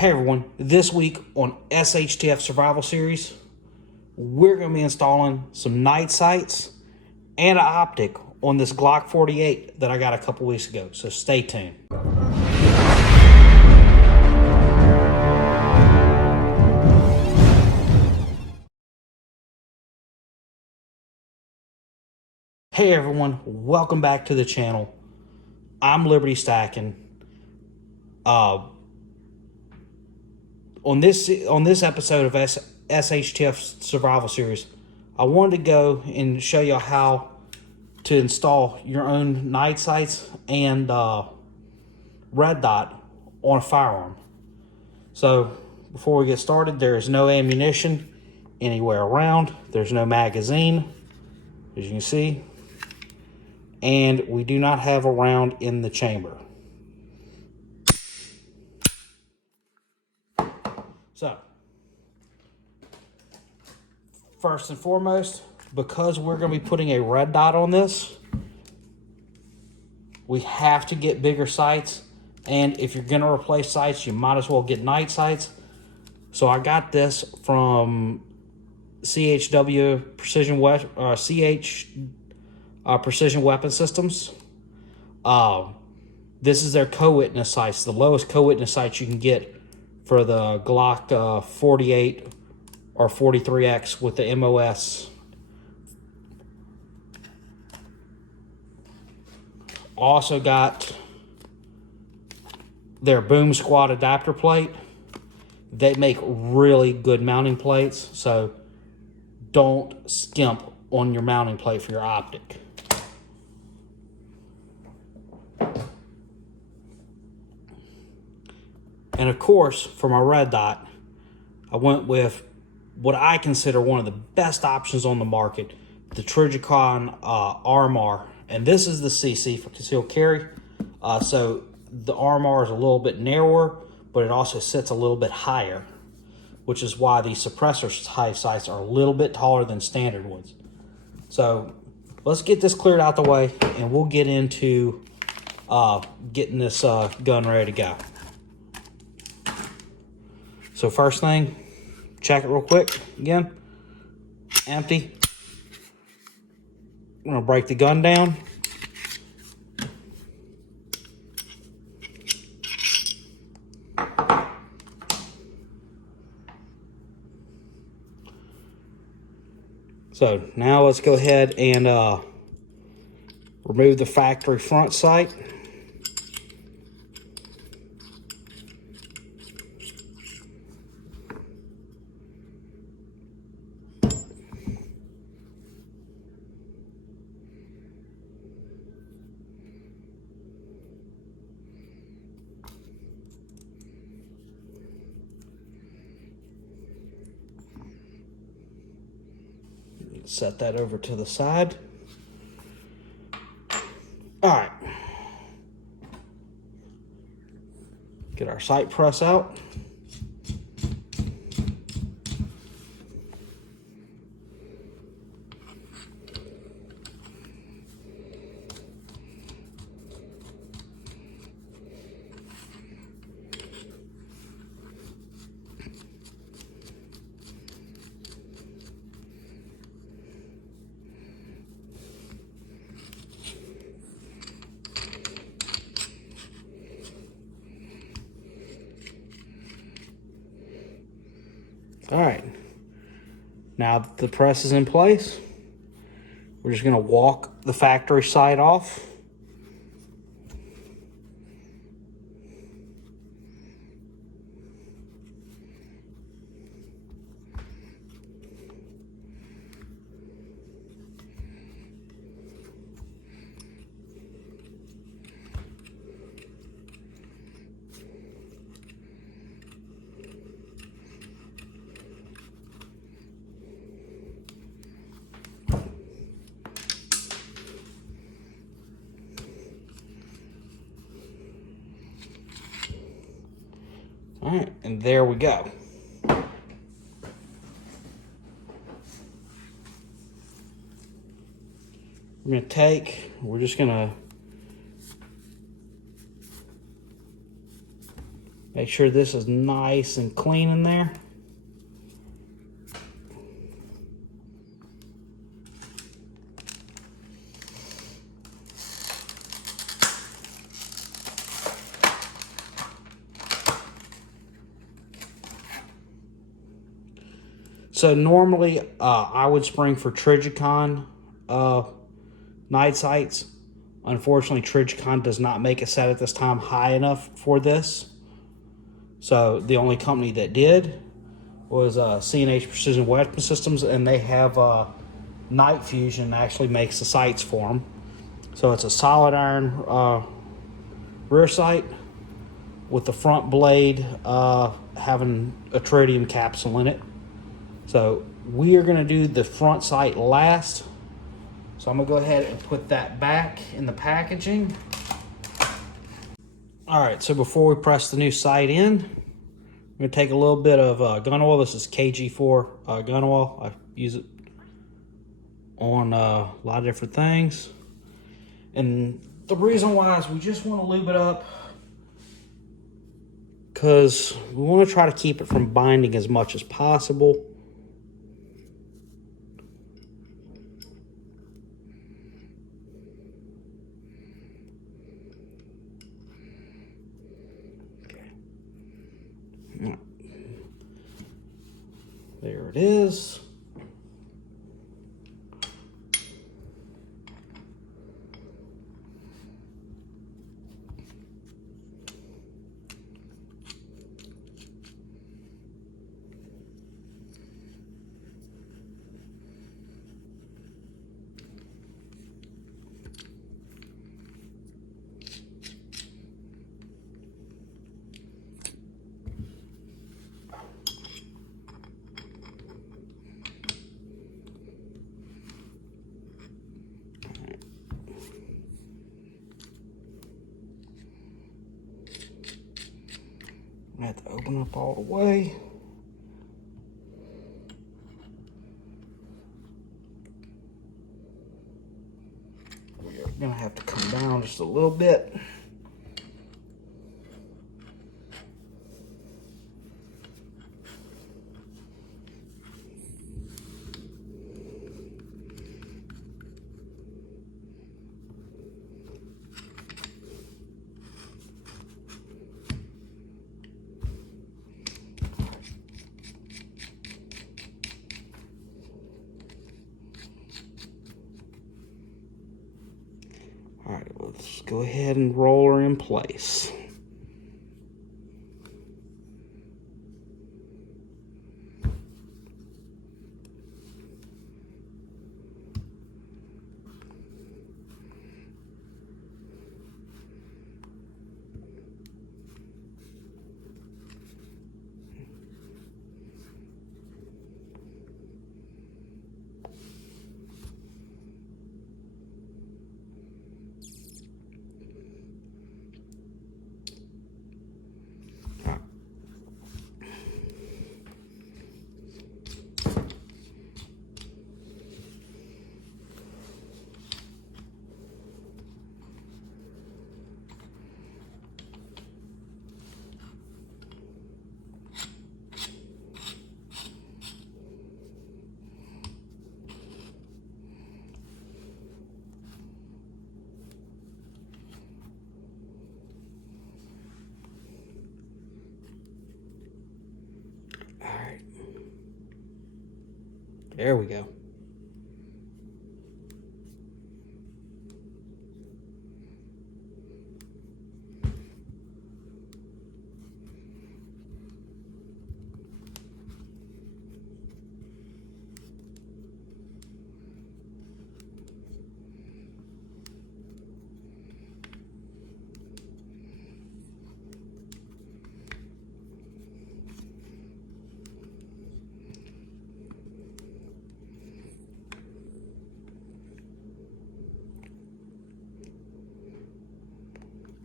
Hey everyone, this week on SHTF Survival Series, we're going to be installing some night sights and an optic on this Glock 48 that I got a couple weeks ago, so stay tuned. Hey everyone, welcome back to the channel. I'm Liberty Stacking. On this episode of SHTF Survival Series, I wanted to go and show you how to install your own night sights and red dot on a firearm. So before we get started, there is no ammunition anywhere around. There's no magazine, as you can see, and we do not have a round in the chamber. So first and foremost, because we're going to be putting a red dot on this, we have to get bigger sights. And if you're going to replace sights, you might as well get night sights. So I got this from CHW Precision Precision Weapon Systems. This is their co-witness sights, the lowest co-witness sights you can get for the Glock 48 or 43X with the MOS. Also got their Boom Squad adapter plate. They make really good mounting plates, so don't skimp on your mounting plate for your optic. And of course, for my red dot, I went with what I consider one of the best options on the market, the Trijicon Rmr. And this is the CC for concealed carry. So the RMR is a little bit narrower, but it also sits a little bit higher, which is why these suppressor type sights are a little bit taller than standard ones. So let's get this cleared out the way, and we'll get into getting this gun ready to go. So first thing, check it real quick again. Empty. I'm gonna break the gun down. So now let's go ahead and remove the factory front sight. Set that over to the side. All right. Get our sight press out. All right, now that the press is in place, we're just gonna walk the factory side off. All right, and there we go. we're just gonna Make sure this is nice and clean in there. So normally I would spring for Trijicon night sights. Unfortunately, Trijicon does not make a set at this time high enough for this. So the only company that did was C&H Precision Weapon Systems, and they have Night Fusion actually makes the sights for them. So it's a solid iron rear sight with the front blade having a tritium capsule in it. So we are going to do the front sight last. So I'm going to go ahead and put that back in the packaging. All right, so before we press the new sight in, I'm going to take a little bit of gun oil. This is KG4 gun oil. I use it on a lot of different things. And the reason why is we just want to lube it up because we want to try to keep it from binding as much as possible. There it is. I have to open up all the way. We're gonna have to come down just a little bit. All right, let's go ahead and roll her in place. There we go.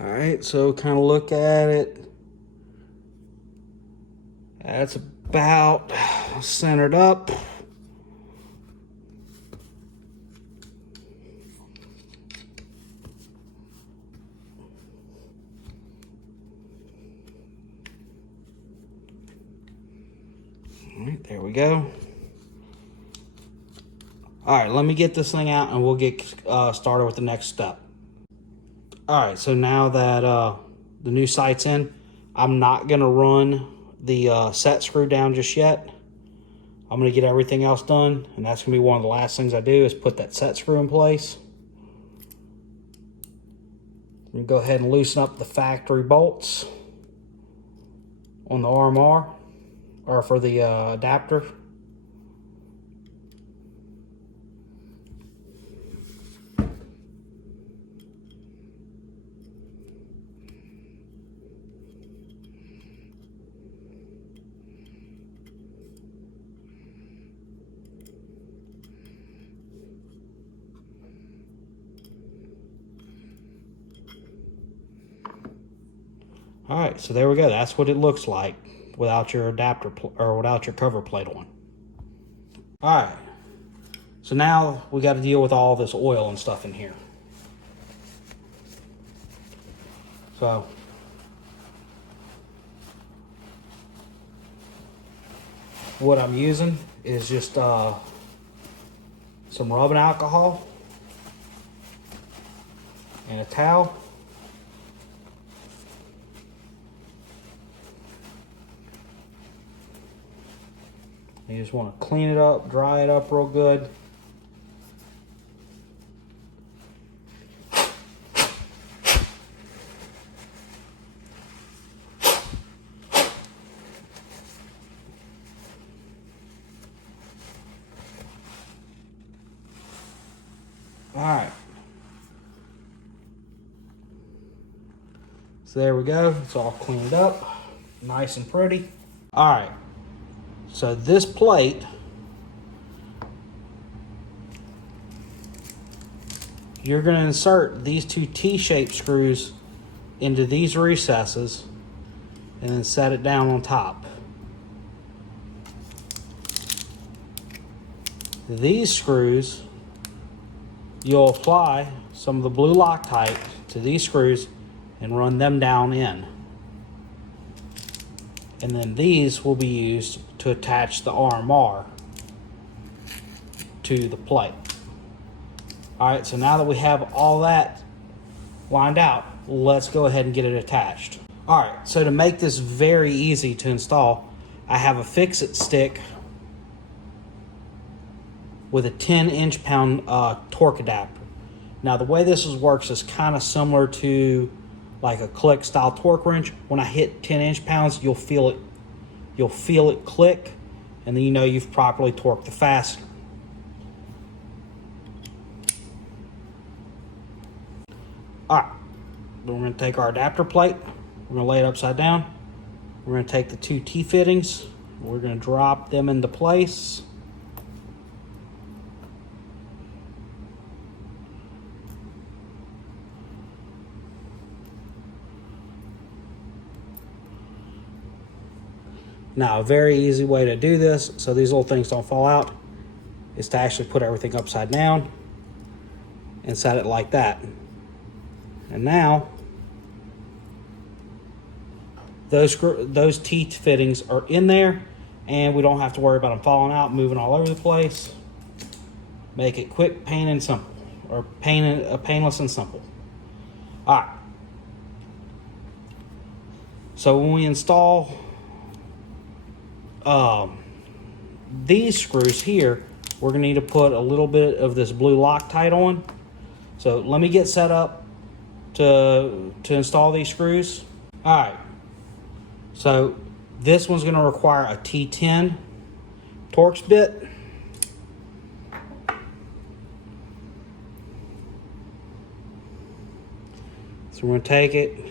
All right, so kind of look at it. That's about centered up. All right, there we go. All right, let me get this thing out and we'll get started with the next step. All right, so now that the new sight's in, I'm not gonna run the set screw down just yet. I'm gonna get everything else done, and that's gonna be one of the last things I do is put that set screw in place. I'm gonna go ahead and loosen up the factory bolts on the RMR, or for the adapter. All right, so there we go. That's what it looks like without your adapter or without your cover plate on. All right, so now we got to deal with all this oil and stuff in here. So what I'm using is just some rubbing alcohol and a towel. You just want to clean it up, dry it up real good. All right. So there we go. It's all cleaned up, nice and pretty. All right. So this plate, you're going to insert these two T-shaped screws into these recesses and then set it down on top. These screws, you'll apply some of the blue Loctite to these screws and run them down in. And then these will be used to attach the RMR to the plate. All right, so now that we have all that lined out, let's go ahead and get it attached. All right, so to make this very easy to install, I have a fix-it stick with a 10 inch-pound torque adapter. Now the way this works is kind of similar to like a click style torque wrench. When I hit 10 inch-pounds, you'll feel it click, and then you know you've properly torqued the fastener. All right, then we're going to take our adapter plate, we're going to lay it upside down, we're going to take the two T-fittings, we're going to drop them into place. Now, a very easy way to do this, so these little things don't fall out, is to actually put everything upside down and set it like that. And now, those teeth fittings are in there, and we don't have to worry about them falling out, moving all over the place. Make it quick, pain, and simple, or painless and simple. All right. So when we install these screws here, we're going to need to put a little bit of this blue Loctite on. So let me get set up to install these screws. All right. So this one's going to require a T10 Torx bit. So we're going to take it,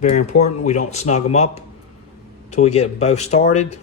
Very important we don't snug them up till we get both started.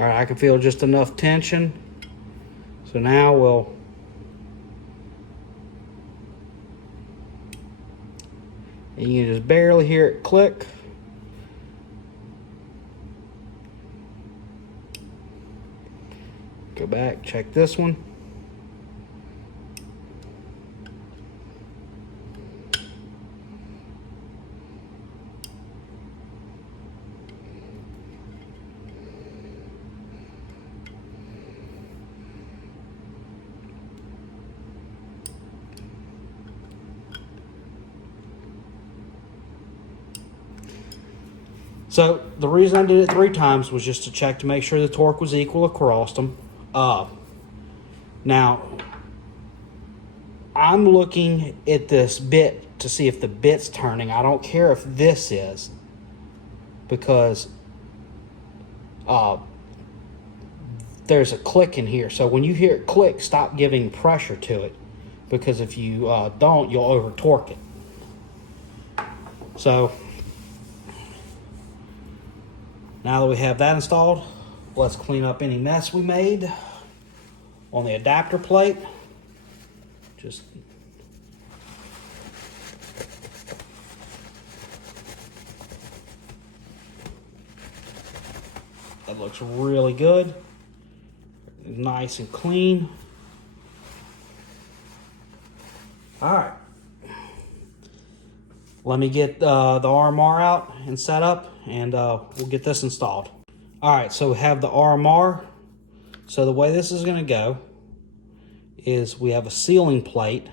All right, I can feel just enough tension. So now and you can just barely hear it click. Go back, check this one. So the reason I did it 3 times was just to check to make sure the torque was equal across them. Now, I'm looking at this bit to see if the bit's turning. I don't care if this is, because there's a click in here. So when you hear it click, stop giving pressure to it, because if you don't, you'll over torque it. So now that we have that installed, let's clean up any mess we made on the adapter plate. Just that looks really good, nice and clean. All right, let me get the RMR out and set up, and we'll get this installed. All right, so we have the RMR. So the way this is going to go is we have a sealing plate.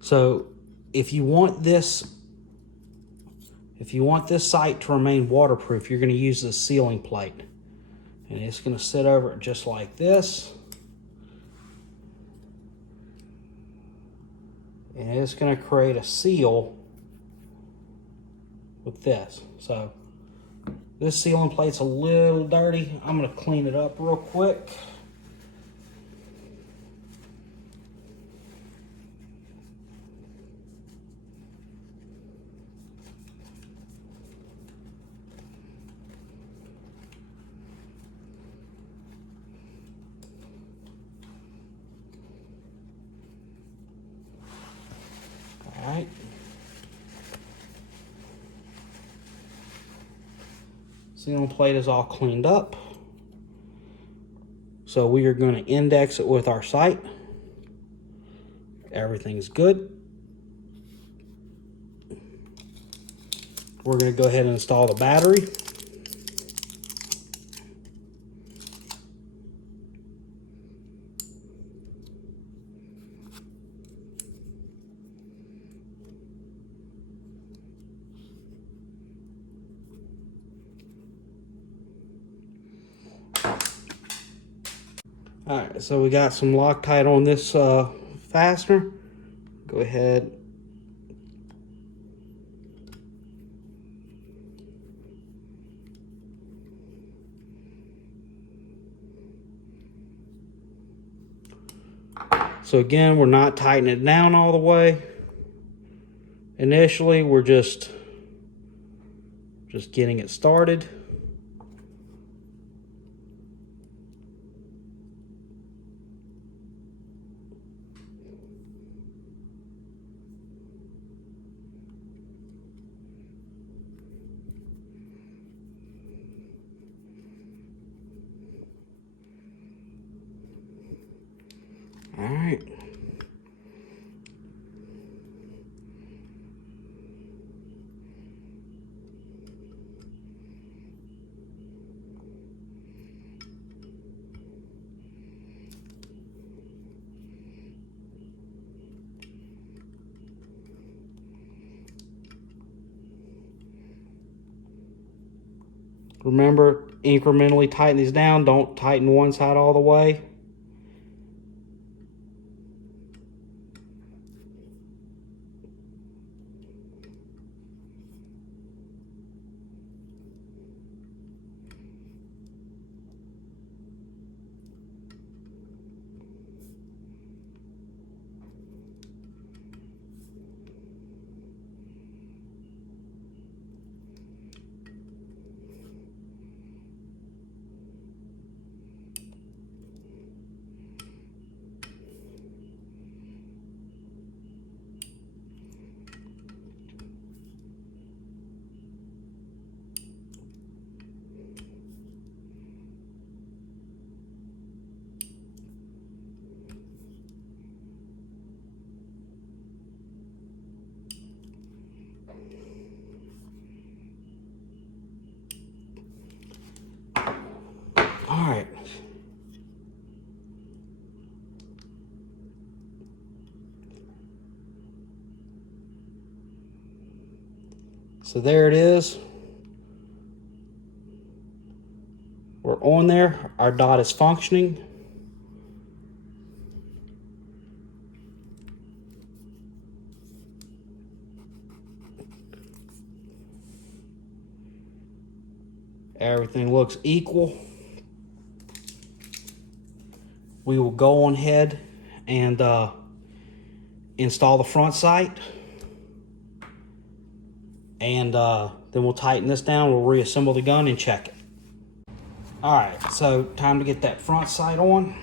So if you want this site to remain waterproof, you're going to use this sealing plate. And it's going to sit over it just like this. And it's going to create a seal with this. So this sealing plate's a little dirty. I'm going to clean it up real quick. Alright. Sealing plate is all cleaned up. So we are going to index it with our sight. Everything's good. We're going to go ahead and install the battery. All right, so we got some Loctite on this fastener. Go ahead. So again, we're not tightening it down all the way. Initially, we're just getting it started. right. Remember, incrementally tighten these down. Don't tighten one side all the way. All right. So there it is. We're on there. Our dot is functioning. Everything looks equal. We will go on ahead and install the front sight. And then we'll tighten this down. We'll reassemble the gun and check it. All right, so time to get that front sight on.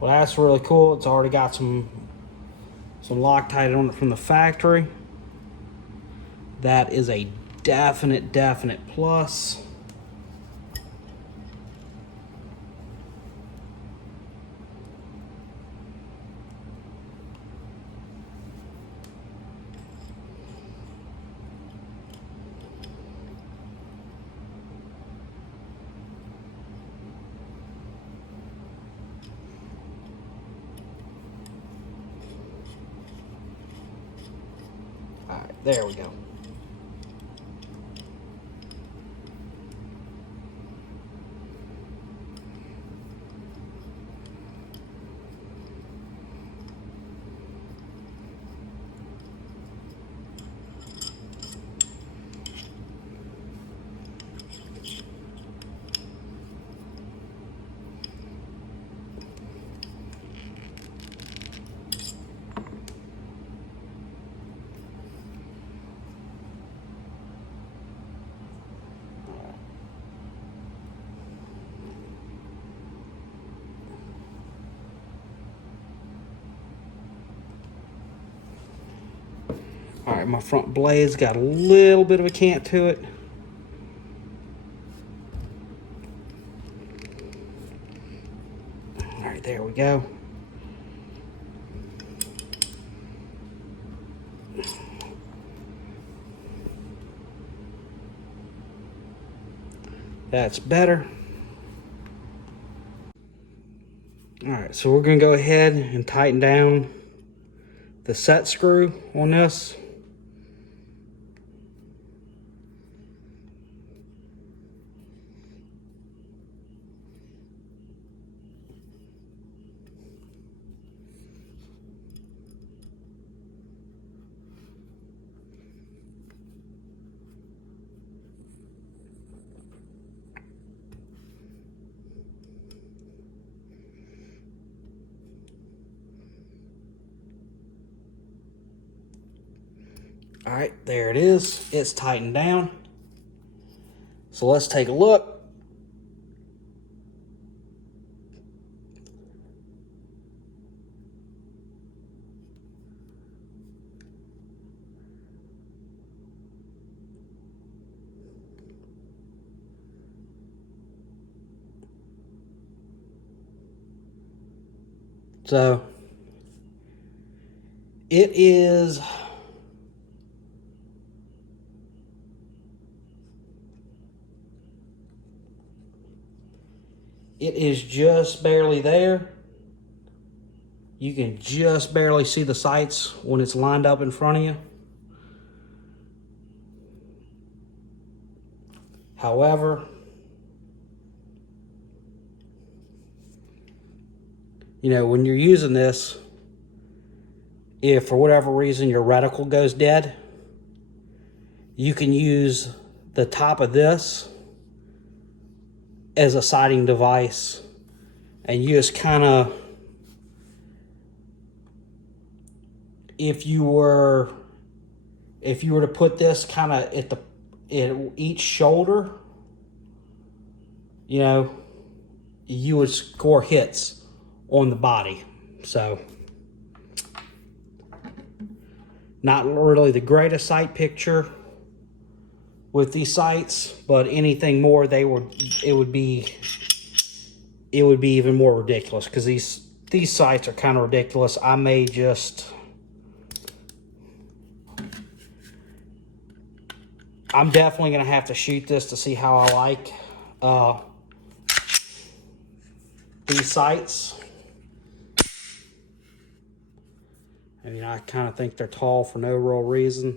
Well, that's really cool. It's already got some Loctite on it from the factory. That is a definite plus. All right, there we go. All right, my front blade's got a little bit of a cant to it. All right, there we go. That's better. All right, so we're gonna go ahead and tighten down the set screw on this. All right, there it is. It's tightened down. So let's take a look. So it is just barely there. You can just barely see the sights when it's lined up in front of you. However, you know, when you're using this, if for whatever reason your reticle goes dead, you can use the top of this as a sighting device, and you just kind of, if you were to put this kind of at each shoulder, you know, you would score hits on the body. So not really the greatest sight picture with these sights, but anything more, it would be even more ridiculous, because these sights are kind of ridiculous. I may just, I'm definitely going to have to shoot this to see how I like these sights. I mean, I kind of think they're tall for no real reason.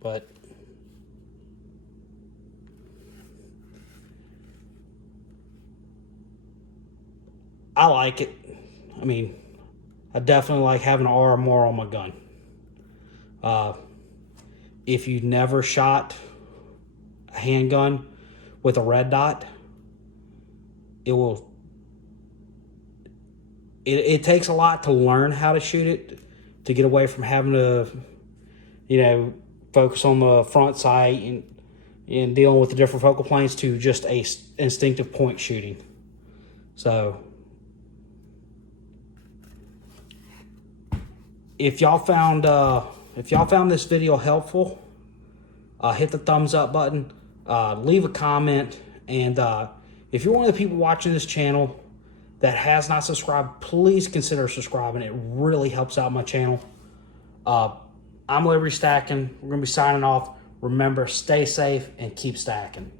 But I like it. I mean, I definitely like having an RMR on my gun. If you've never shot a handgun with a red dot, it takes a lot to learn how to shoot it, to get away from having to, you know, focus on the front sight and dealing with the different focal planes, to just a instinctive point shooting. So if y'all found this video helpful, hit the thumbs up button, leave a comment, and if you're one of the people watching this channel that has not subscribed, please consider subscribing. It really helps out my channel. I'm Liberty Stacking. We're going to be signing off. Remember, stay safe and keep stacking.